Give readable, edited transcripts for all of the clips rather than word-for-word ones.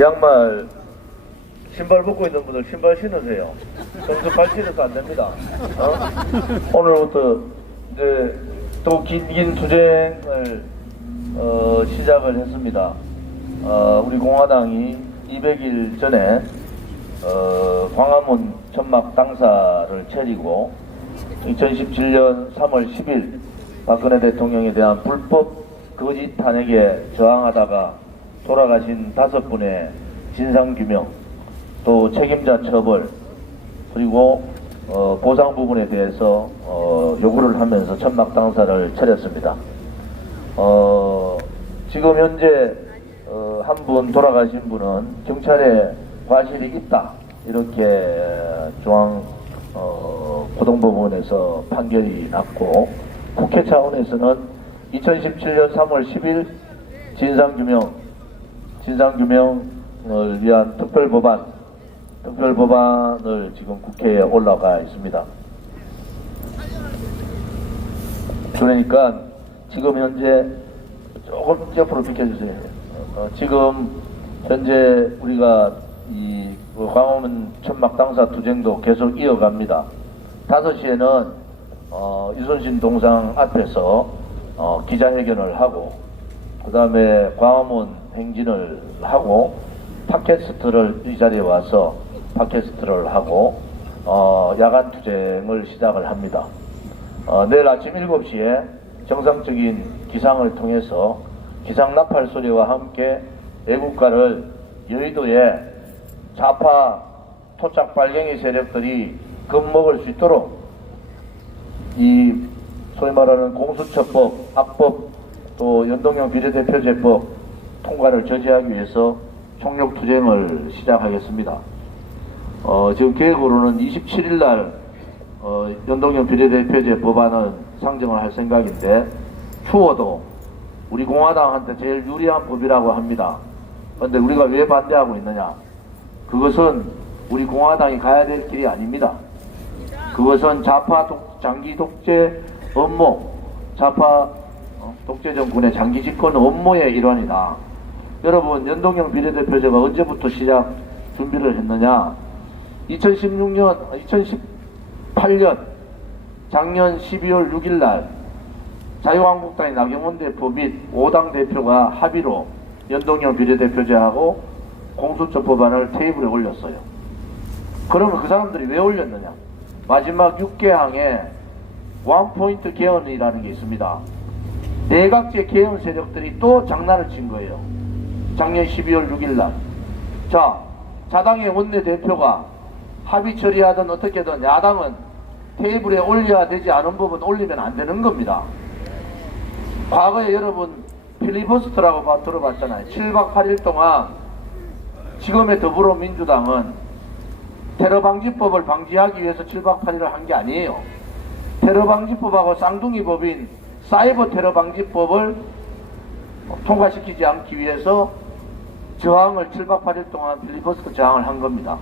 양말 신발 벗고 있는 분들 신발 신으세요. 정수 발치해서 안 됩니다. 오늘부터 이제 또 긴 투쟁을 시작을 했습니다. 우리 공화당이 200일 전에 광화문 천막 당사를 차리고 2017년 3월 10일 박근혜 대통령에 대한 불법 거짓 탄핵에 저항하다가 돌아가신 5분의 진상규명, 또 책임자 처벌, 그리고 보상 부분에 대해서 요구를 하면서 천막 당사를 차렸습니다. 지금 현재 한 분 돌아가신 분은 경찰에 과실이 있다, 이렇게 중앙 고등법원에서 판결이 났고, 국회 차원에서는 2017년 3월 10일 진상규명을 위한 특별법안을 지금 국회에 올라가 있습니다. 그러니까 지금 현재 조금 옆으로 비켜주세요. 지금 현재 우리가 이 광화문 천막 당사 투쟁도 계속 이어갑니다. 5시에는 이순신 동상 앞에서 기자회견을 하고, 그 다음에 광화문 행진을 하고, 팟캐스트를 이 자리에 와서 팟캐스트를 하고 야간 투쟁을 시작을 합니다. 내일 아침 7시에 정상적인 기상을 통해서 기상 나팔 소리와 함께 애국가를 여의도에 좌파 토착 빨갱이 세력들이 겁먹을 수 있도록 이 소위 말하는 공수처법, 악법, 또 연동형 비례대표제법 통과를 저지하기 위해서 총력투쟁을 시작하겠습니다. 지금 계획으로는 27일날 연동형 비례대표제 법안을 상정을 할 생각인데, 추워도 우리 공화당한테 제일 유리한 법이라고 합니다. 그런데 우리가 왜 반대하고 있느냐? 그것은 우리 공화당이 가야 될 길이 아닙니다. 그것은 좌파 장기 독재 업무, 좌파 독재 정권의 장기 집권 업무의 일환이다. 여러분, 연동형 비례대표제가 언제부터 시작 준비를 했느냐? 2018년 작년 12월 6일 날 자유한국당의 나경원 대표 및 5당 대표가 합의로 연동형 비례대표제하고 공수처 법안을 테이블에 올렸어요. 그러면 그 사람들이 왜 올렸느냐? 마지막 6개항에 원포인트 개헌이라는 게 있습니다. 내각제 개헌 세력들이 또 장난을 친 거예요. 작년 12월 6일 날. 자, 자당의 원내대표가 합의 처리하든 어떻게든 야당은 테이블에 올려야 되지 않은 법은 올리면 안 되는 겁니다. 과거에 여러분 필리버스터라고 들어봤잖아요. 7박 8일 동안 지금의 더불어민주당은 테러방지법을 방지하기 위해서 7박 8일을 한 게 아니에요. 테러방지법하고 쌍둥이 법인 사이버 테러방지법을 통과시키지 않기 위해서 저항을 7박 8일 동안 필리버스터 저항을 한 겁니다.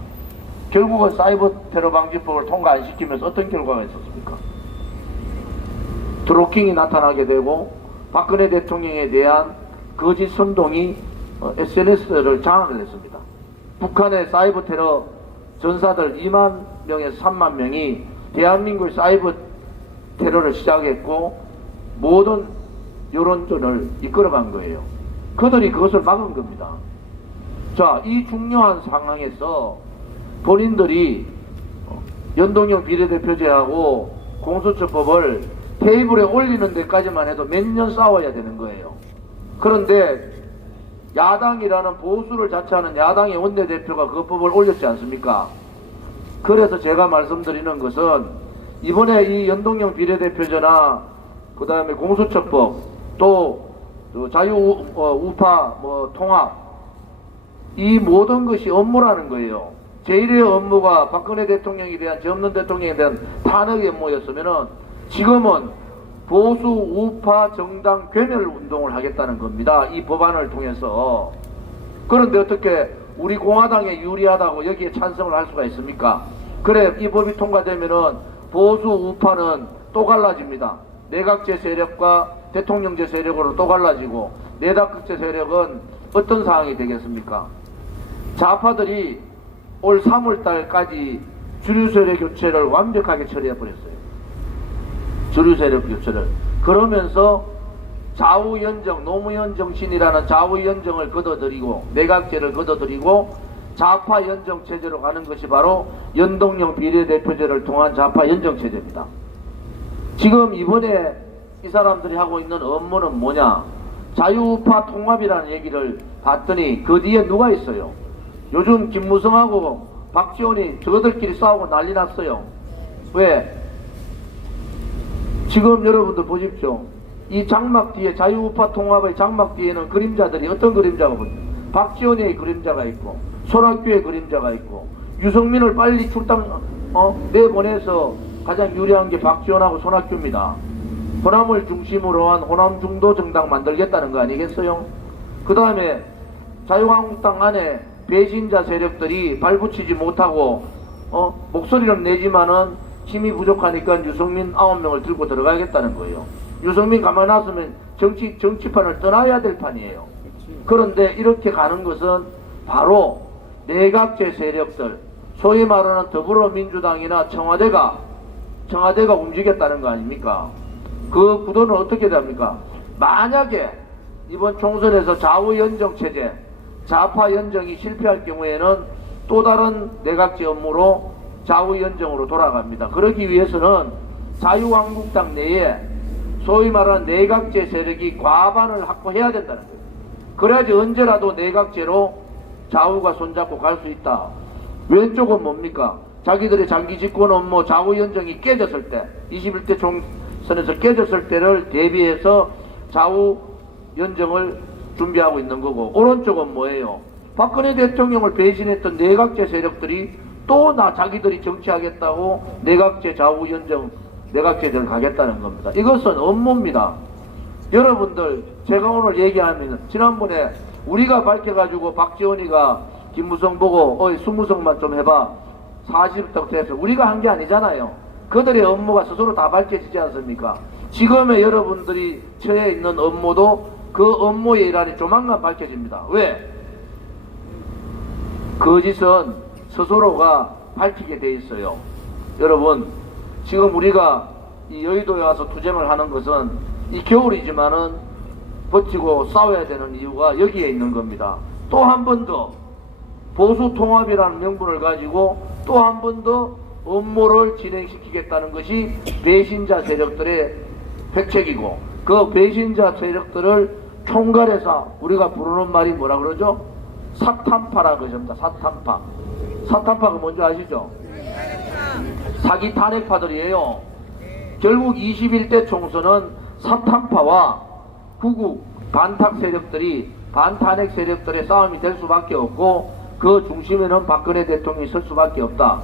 결국은 사이버 테러 방지법을 통과 안 시키면서 어떤 결과가 있었습니까? 드로킹이 나타나게 되고 박근혜 대통령에 대한 거짓 선동이 SNS를 장악을 했습니다. 북한의 사이버 테러 전사들 2만 명에서 3만 명이 대한민국의 사이버 테러를 시작했고 모든 여론전을 이끌어간 거예요. 그들이 그것을 막은 겁니다. 자, 이 중요한 상황에서 본인들이 연동형 비례대표제하고 공수처법을 테이블에 올리는 데까지만 해도 몇 년 싸워야 되는 거예요. 그런데 야당이라는 보수를 자처하는 야당의 원내대표가 그 법을 올렸지 않습니까? 그래서 제가 말씀드리는 것은 이번에 이 연동형 비례대표제나 그 다음에 공수처법 또 자유우파 통합, 이 모든 것이 업무라는 거예요. 제1의 업무가 박근혜 대통령에 대한, 전문 대통령에 대한 탄핵의 업무였으면은 지금은 보수 우파 정당 괴멸 운동을 하겠다는 겁니다. 이 법안을 통해서. 그런데 어떻게 우리 공화당에 유리하다고 여기에 찬성을 할 수가 있습니까? 그래, 이 법이 통과되면은 보수 우파는 또 갈라집니다. 내각제 세력과 대통령제 세력으로 또 갈라지고, 내각제 세력은 어떤 상황이 되겠습니까? 좌파들이 올 3월 달까지 주류 세력 교체를 완벽하게 처리해 버렸어요. 주류 세력 교체를. 그러면서 좌우연정, 노무현 정신이라는 좌우연정을 걷어들이고 내각제를 걷어들이고 좌파 연정 체제로 가는 것이 바로 연동형 비례대표제를 통한 좌파 연정 체제입니다. 지금 이번에 이 사람들이 하고 있는 업무는 뭐냐? 자유우파 통합이라는 얘기를 봤더니 그 뒤에 누가 있어요? 요즘 김무성하고 박지원이 저들끼리 싸우고 난리 났어요. 왜? 지금 여러분들 보십시오. 이 장막 뒤에, 자유우파 통합의 장막 뒤에는 그림자들이 어떤 그림자가 보죠? 박지원의 그림자가 있고 손학규의 그림자가 있고, 유승민을 빨리 출당 내보내서 가장 유리한 게 박지원하고 손학규입니다. 호남을 중심으로 한 호남 중도 정당 만들겠다는 거 아니겠어요? 그 다음에 자유한국당 안에 배신자 세력들이 발붙이지 못하고 목소리는 내지만은 힘이 부족하니까 유승민 9명을 들고 들어가겠다는 거예요. 유승민 가만히 놨으면 정치판을 떠나야 될 판이에요. 그런데 이렇게 가는 것은 바로 내각제 세력들, 소위 말하는 더불어민주당이나 청와대가 움직였다는 거 아닙니까? 그 구도는 어떻게 됩니까? 만약에 이번 총선에서 좌우연정 체제, 좌파 연정이 실패할 경우에는 또 다른 내각제 업무로 좌우연정으로 돌아갑니다. 그러기 위해서는 자유한국당 내에 소위 말하는 내각제 세력이 과반을 확보해야 된다는 거예요. 그래야지 언제라도 내각제로 좌우가 손잡고 갈 수 있다. 왼쪽은 뭡니까? 자기들의 장기 집권 업무 좌우연정이 깨졌을 때, 21대 총선에서 깨졌을 때를 대비해서 좌우연정을 준비하고 있는 거고, 오른쪽은 뭐예요? 박근혜 대통령을 배신했던 내각제 세력들이 또 자기들이 정치하겠다고 내각제 좌우연정, 내각제를 가겠다는 겁니다. 이것은 업무입니다. 여러분들, 제가 오늘 얘기하면 지난번에 우리가 밝혀가지고 박지원이가 김무성 보고 수무성만 좀 해봐 40덕 돼서 우리가 한 게 아니잖아요. 그들의 업무가 스스로 다 밝혀지지 않습니까? 지금의 여러분들이 처해 있는 업무도 그 업무의 일환이 조만간 밝혀집니다. 왜? 거짓은 스스로가 밝히게 돼 있어요. 여러분, 지금 우리가 이 여의도에 와서 투쟁을 하는 것은 이 겨울이지만은 버티고 싸워야 되는 이유가 여기에 있는 겁니다. 또 한 번 더 보수 통합이라는 명분을 가지고 또 한 번 더 업무를 진행시키겠다는 것이 배신자 세력들의 획책이고, 그 배신자 세력들을 총괄해서 우리가 부르는 말이 뭐라 그러죠? 사탄파라 그럽니다. 사탄파. 사탄파가 뭔지 아시죠? 사기 탄핵파들이에요. 결국 21대 총선은 사탄파와 구국 반탁 세력들이, 반탄핵 세력들의 싸움이 될 수밖에 없고, 그 중심에는 박근혜 대통령이 설 수밖에 없다.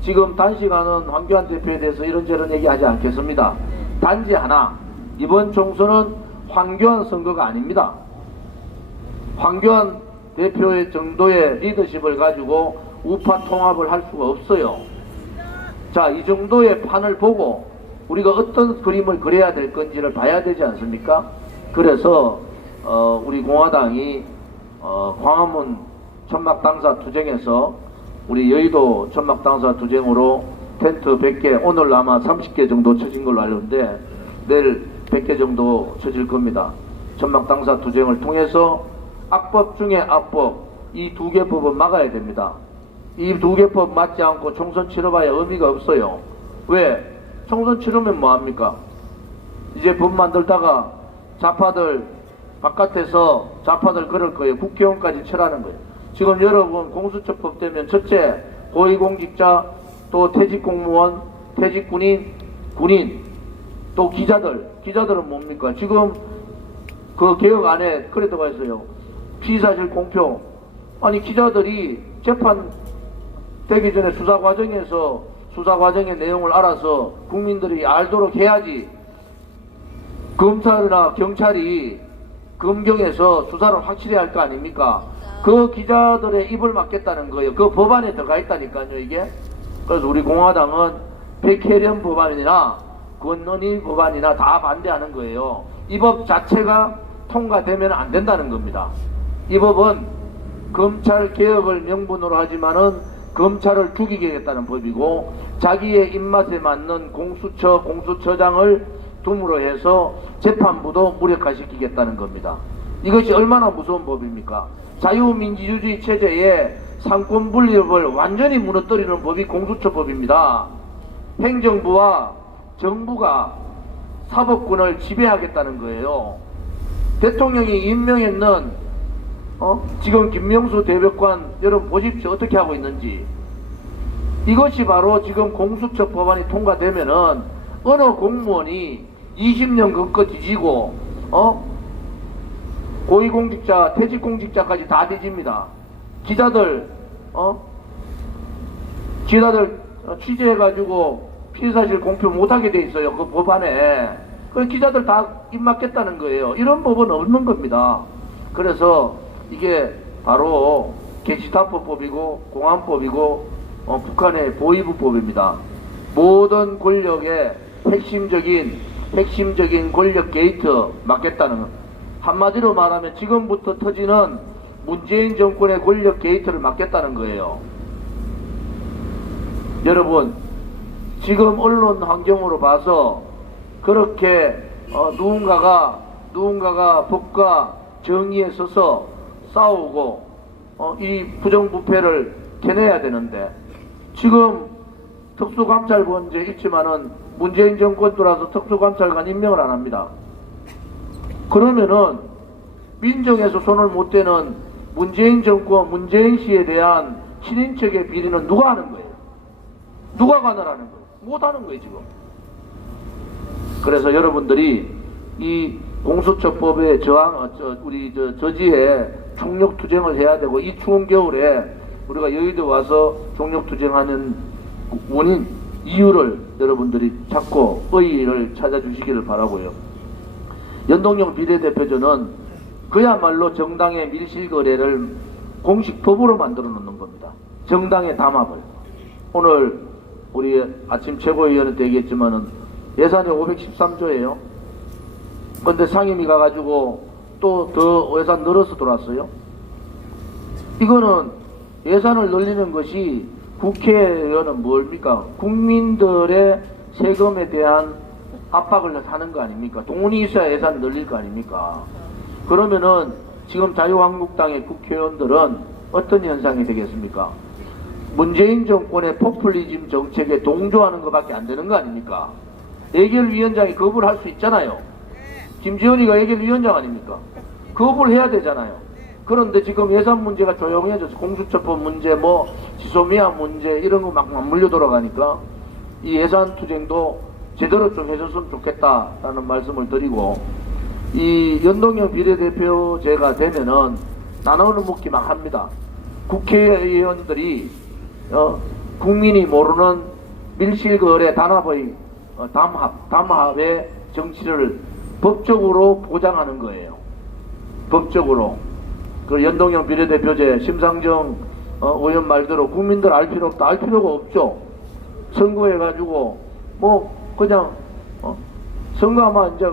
지금 단시간은 황교안 대표에 대해서 이런저런 얘기하지 않겠습니다. 단지 하나, 이번 총선은 황교안 선거가 아닙니다. 황교안 대표의 정도의 리더십을 가지고 우파 통합을 할 수가 없어요. 자, 이 정도의 판을 보고 우리가 어떤 그림을 그려야 될 건지를 봐야 되지 않습니까? 그래서 우리 공화당이 광화문 천막당사 투쟁에서 우리 여의도 천막당사 투쟁으로 텐트 100개, 오늘 아마 30개 정도 쳐진 걸로 알는데 내일 100개 정도 쳐질 겁니다. 천막당사 투쟁을 통해서 악법 중에 악법, 이 두 개 법은 막아야 됩니다. 이 두 개 법 맞지 않고 총선 치러봐야 의미가 없어요. 왜? 총선 치르면 뭐합니까? 이제 법 만들다가 좌파들 바깥에서 좌파들 그럴 거예요. 국회의원까지 치라는 거예요. 지금 여러분 공수처법 되면 첫째 고위공직자, 또 퇴직공무원, 퇴직군인, 군인, 또 기자들은 뭡니까? 지금 그 개혁 안에 그래 들어가 있어요. 피의사실 공표. 아니 기자들이 재판 되기 전에 수사 과정의 내용을 알아서 국민들이 알도록 해야지. 검찰이나 경찰이 검경에서 수사를 확실히 할 거 아닙니까? 그 기자들의 입을 막겠다는 거예요. 그 법안에 들어가 있다니까요, 이게. 그래서 우리 공화당은 백혜련 법안이나 권은희 법안이나 다 반대하는 거예요. 이 법 자체가 통과되면 안 된다는 겁니다. 이 법은 검찰 개혁을 명분으로 하지만은 검찰을 죽이겠다는 법이고, 자기의 입맛에 맞는 공수처, 공수처장을 둠으로 해서 재판부도 무력화시키겠다는 겁니다. 이것이 얼마나 무서운 법입니까? 자유민주주의 체제의 상권 분립을 완전히 무너뜨리는 법이 공수처법입니다. 행정부와 정부가 사법권을 지배하겠다는 거예요. 대통령이 임명했는 지금 김명수 대법관 여러분 보십시오. 어떻게 하고 있는지. 이것이 바로 지금 공수처 법안이 통과되면은 어느 공무원이 20년 근거 뒤지고 고위공직자, 퇴직공직자까지 다 뒤집니다. 기자들 취재해가지고 피의사실 공표 못하게 돼 있어요. 그 법안에. 그 기자들 다 입맞겠다는 거예요. 이런 법은 없는 겁니다. 그래서 이게 바로 게시타포법이고 공안법이고 북한의 보위부법입니다. 모든 권력의 핵심적인 권력 게이트 막겠다는 것. 한마디로 말하면 지금부터 터지는 문재인 정권의 권력 게이트를 막겠다는 거예요. 여러분, 지금 언론 환경으로 봐서 그렇게 누군가가 법과 정의에 서서 싸우고 이 부정부패를 캐내야 되는데, 지금 특수감찰본제 있지만은 문재인 정권 들어와서 특수감찰관 임명을 안 합니다. 그러면은 민정에서 손을 못 대는 문재인 정권, 문재인 씨에 대한 친인척의 비리는 누가 하는 거예요? 누가 관할하는 거예요? 못 하는 거예요, 지금. 그래서 여러분들이 이 공수처법의 저지에 총력투쟁을 해야 되고, 이 추운 겨울에 우리가 여의도 와서 총력투쟁하는 원인, 이유를 여러분들이 찾고 의의를 찾아주시기를 바라고요. 연동형 비례대표제는 그야말로 정당의 밀실거래를 공식 법으로 만들어 놓는 겁니다. 정당의 담합을. 오늘 우리 아침 최고위원한테 얘기했지만은 예산이 513조예요. 근데 상임위 가가지고 또 더 예산 늘어서 들어왔어요. 이거는 예산을 늘리는 것이 국회의원은 뭡니까? 국민들의 세금에 대한 압박을 하는 거 아닙니까? 돈이 있어야 예산을 늘릴 거 아닙니까? 그러면은 지금 자유한국당의 국회의원들은 어떤 현상이 되겠습니까? 문재인 정권의 포퓰리즘 정책에 동조하는 것밖에 안 되는 거 아닙니까? 예결위원장이 거부를 할 수 있잖아요. 김지현이가 예결위원장 아닙니까? 거부를 해야 되잖아요. 그런데 지금 예산 문제가 조용해져서 공수처법 문제, 지소미아 문제 이런 거 막 맞물려 돌아가니까 이 예산 투쟁도 제대로 좀 해줬으면 좋겠다라는 말씀을 드리고, 이 연동형 비례대표제가 되면은 나눠는 묻기만 합니다. 국회의원들이 국민이 모르는 밀실거래 단합의 담합의 정치를 법적으로 보장하는 거예요. 법적으로. 그 연동형 비례대표제 심상정 의원 말대로 국민들 알 필요 없다. 알 필요가 없죠. 선거해가지고 그냥 선거하면 이제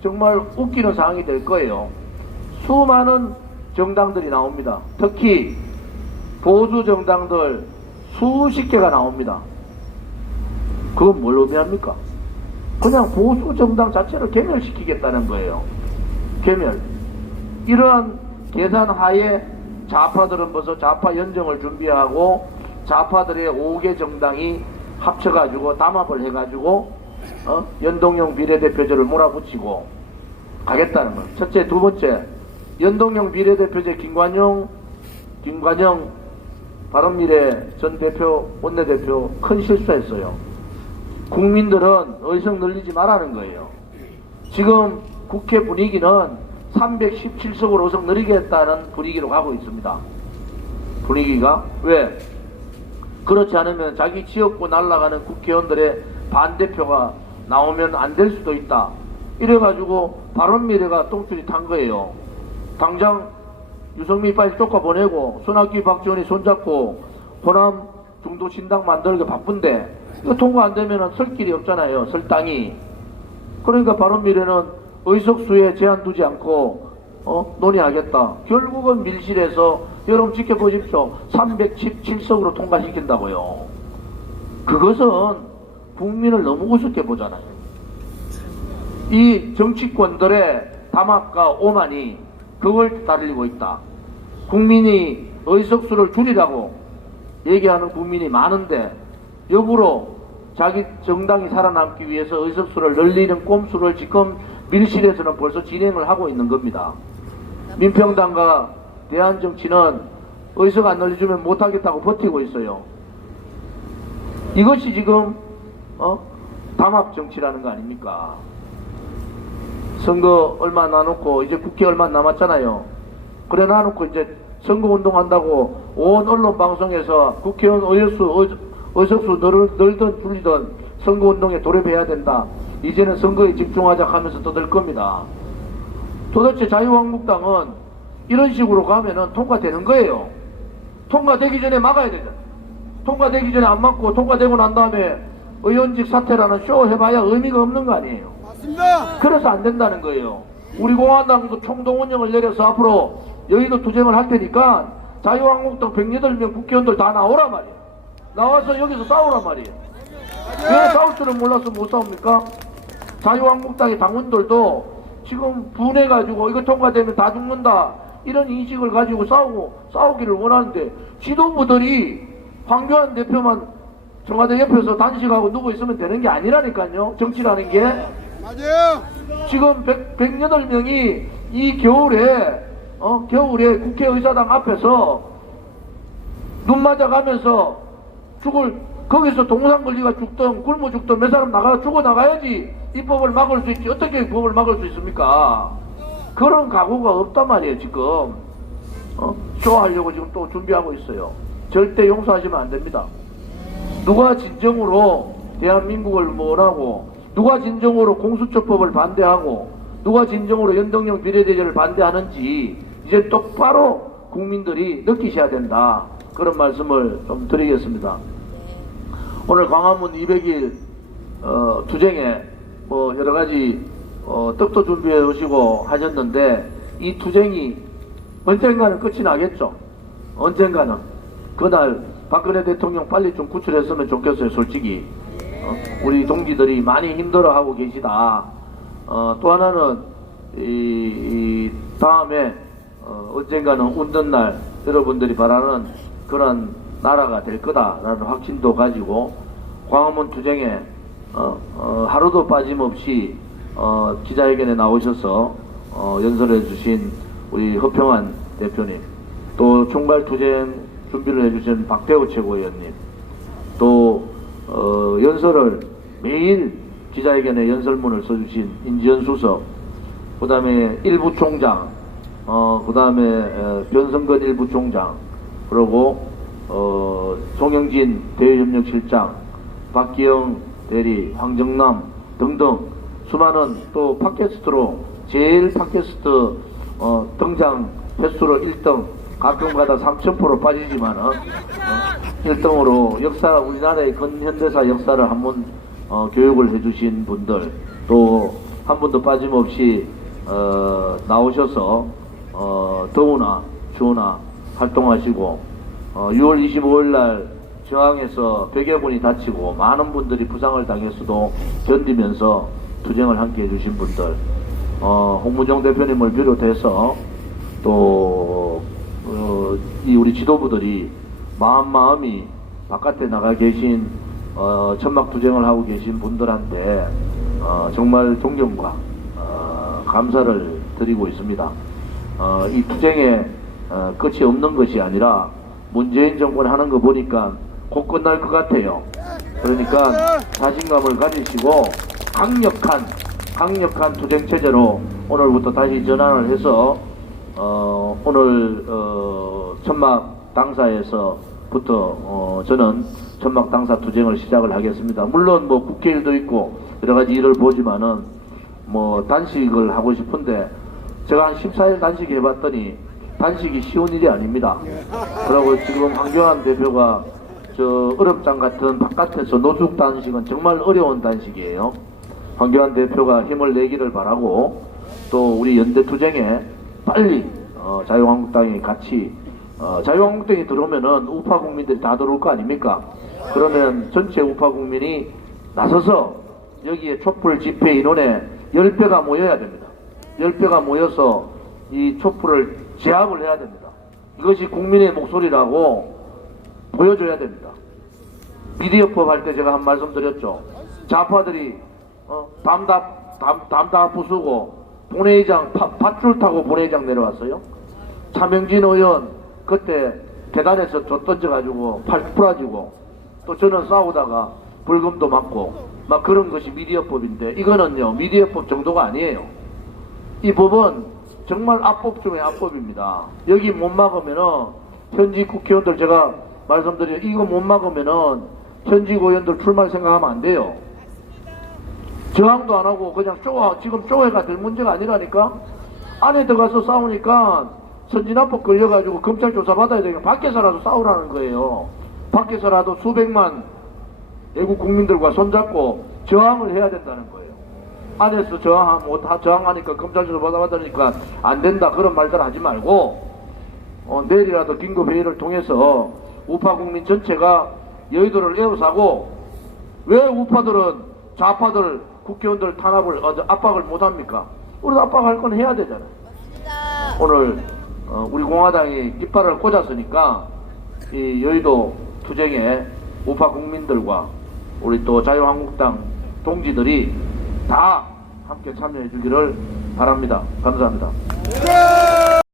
정말 웃기는 상황이 될 거예요. 수많은 정당들이 나옵니다. 특히 보수 정당들 수십 개가 나옵니다. 그건 뭘 의미합니까? 그냥 보수 정당 자체를 괴멸시키겠다는 거예요. 괴멸. 이러한 계산 하에 좌파들은 벌써 좌파 연정을 준비하고 좌파들의 5개 정당이 합쳐가지고 담합을 해가지고 연동형 비례대표제를 몰아붙이고 가겠다는 거예요. 첫째. 두 번째, 연동형 비례대표제 김관영 바른미래 전 대표, 원내대표 큰 실수했어요. 국민들은 의석 늘리지 말라는 거예요. 지금 국회 분위기는 317석으로 의석 늘리겠다는 분위기로 가고 있습니다. 분위기가. 왜? 그렇지 않으면 자기 지역구 날아가는 국회의원들의 반대표가 나오면 안 될 수도 있다. 이래가지고 바른미래가 똥줄이 탄 거예요. 당장 유승민 빨리 쫓아보내고 손학규 박지원이 손잡고 호남 중도 신당 만들기 바쁜데 이거 통과 안 되면 설 길이 없잖아요. 설 땅이. 그러니까 바른미래는 의석수에 제한 두지 않고 논의하겠다. 결국은 밀실에서 여러분 지켜보십시오. 317석으로 통과시킨다고요. 그것은 국민을 너무 우습게 보잖아요. 이 정치권들의 담합과 오만이 그걸 달리고 있다. 국민이 의석수를 줄이라고 얘기하는 국민이 많은데 역으로 자기 정당이 살아남기 위해서 의석수를 늘리는 꼼수를 지금 밀실에서는 벌써 진행을 하고 있는 겁니다. 민평당과 대한정치는 의석 안 늘려주면 못하겠다고 버티고 있어요. 이것이 지금 담합정치라는 거 아닙니까? 선거 얼마 나놓고 이제 국회 얼마 남았잖아요. 그래 놔놓고 이제 선거운동한다고 온 언론방송에서 국회의원 의석수 늘든 줄이든 선거운동에 돌입해야 된다. 이제는 선거에 집중하자 하면서 떠들 겁니다. 도대체 자유한국당은 이런 식으로 가면은 통과되는 거예요. 통과되기 전에 막아야 되잖아. 통과되기 전에 안 막고 통과되고 난 다음에 의원직 사퇴라는 쇼 해봐야 의미가 없는 거 아니에요. 맞습니다. 그래서 안 된다는 거예요. 우리 공화당도 총동원령을 내려서 앞으로 여의도 투쟁을 할 테니까 자유한국당 108명 국회의원들 다 나오란 말이에요. 나와서 여기서 싸우란 말이에요. 왜 싸울 줄은 몰라서 못 싸웁니까? 자유한국당의 당원들도 지금 분해가지고 이거 통과되면 다 죽는다 이런 인식을 가지고 싸우기를 원하는데 지도부들이 황교안 대표만 청와대 옆에서 단식하고 누워 있으면 되는 게 아니라니까요. 정치라는 게. 맞아요. 지금 108명이 이 겨울에 국회의사당 앞에서 눈 맞아가면서 거기서 동상 걸리가 죽든 굶어 죽든 몇 사람 죽어 나가야지 이 법을 막을 수 있지. 어떻게 이 법을 막을 수 있습니까? 그런 각오가 없단 말이에요. 지금 쇼하려고 지금 또 준비하고 있어요. 절대 용서하시면 안 됩니다. 누가 진정으로 대한민국을 뭐라고, 누가 진정으로 공수처법을 반대하고, 누가 진정으로 연동형 비례대제를 반대하는지 이제 똑바로 국민들이 느끼셔야 된다. 그런 말씀을 좀 드리겠습니다. 오늘 광화문 200일 투쟁에 뭐 여러 가지 떡도 준비해 오시고 하셨는데 이 투쟁이 언젠가는 끝이 나겠죠. 언젠가는. 그날 박근혜 대통령 빨리 좀 구출했으면 좋겠어요. 솔직히 우리 동지들이 많이 힘들어하고 계시다. 또 하나는 이 다음에 언젠가는 웃는 날 여러분들이 바라는 그런 나라가 될 거다라는 확신도 가지고 광화문 투쟁에 하루도 빠짐없이 기자회견에 나오셔서 연설해 주신 우리 허평환 대표님, 또 총괄 투쟁 준비를 해주신 박대호 최고위원님, 또 연설을 매일 기자회견에 연설문을 써주신 인지연 수석, 그 다음에 일부 총장, 그 다음에 변성근 일부 총장, 그리고 송영진 대외협력실장, 박기영 대리, 황정남 등등 수많은 또 팟캐스트로 제일 팟캐스트 등장 횟수로 1등, 가끔가다 3000% 빠지지만은 1등으로 우리나라의 근현대사 역사를 한번 교육을 해주신 분들, 또 한 분도 빠짐없이 나오셔서 더우나 추우나 활동하시고 6월 25일 날 저항에서 100여 분이 다치고 많은 분들이 부상을 당했어도 견디면서 투쟁을 함께 해주신 분들, 홍문정 대표님을 비롯해서 또 이 우리 지도부들이 마음이 바깥에 나가 계신 천막 투쟁을 하고 계신 분들한테 정말 존경과 감사를 드리고 있습니다. 이 투쟁에 끝이 없는 것이 아니라 문재인 정권 하는 거 보니까 곧 끝날 것 같아요. 그러니까 자신감을 가지시고 강력한 투쟁 체제로 오늘부터 다시 전환을 해서 오늘 천막 당사에서부터 저는 천막 당사 투쟁을 시작을 하겠습니다. 물론 뭐 국회일도 있고 여러 가지 일을 보지만은 뭐 단식을 하고 싶은데 제가 한 14일 단식 해봤더니 단식이 쉬운 일이 아닙니다. 그리고 지금 황교안 대표가 저 얼음장 같은 바깥에서 노숙 단식은 정말 어려운 단식이에요. 황교안 대표가 힘을 내기를 바라고, 또 우리 연대 투쟁에 빨리 자유한국당이 같이 자유한국당이 들어오면은 우파 국민들이 다 들어올 거 아닙니까? 그러면 전체 우파 국민이 나서서 여기에 촛불 집회 인원의 10배가 모여야 됩니다. 10배가 모여서 이 촛불을 제압을 해야 됩니다. 이것이 국민의 목소리라고 보여줘야 됩니다. 미디어법 할 때 제가 한 말씀 드렸죠. 좌파들이 담 다 부수고 본회의장 밧줄 타고 본회의장 내려왔어요. 차명진 의원 그때 계단에서 저 던져가지고 팔 부러지고 또 저는 싸우다가 불금도 맞고 막 그런 것이 미디어법인데 이거는요 미디어법 정도가 아니에요. 이 법은 정말 압법 중에 압법입니다. 여기 못 막으면은 현직 국회의원들 제가 말씀드려 이거 못 막으면은 현직 의원들 출마 생각하면 안 돼요. 저항도 안 하고 그냥 지금 쪼해가 될 문제가 아니라니까. 안에 들어가서 싸우니까 선진화법 걸려가지고 검찰 조사 받아야 되니까 밖에서라도 싸우라는 거예요. 밖에서라도 수백만 외국 국민들과 손잡고 저항을 해야 된다는 거예요. 안에서 저항하니까 검찰 조사 받아니까 안 된다 그런 말들 하지 말고 내일이라도 긴급회의를 통해서 우파 국민 전체가 여의도를 에워싸고 왜 우파들은 좌파들 국회의원들 탄압을 압박을 못합니까? 우리도 압박할 건 해야 되잖아요. 오늘 우리 공화당이 깃발을 꽂았으니까 이 여의도 투쟁에 우파 국민들과 우리 또 자유한국당 동지들이 다 함께 참여해 주기를 바랍니다. 감사합니다.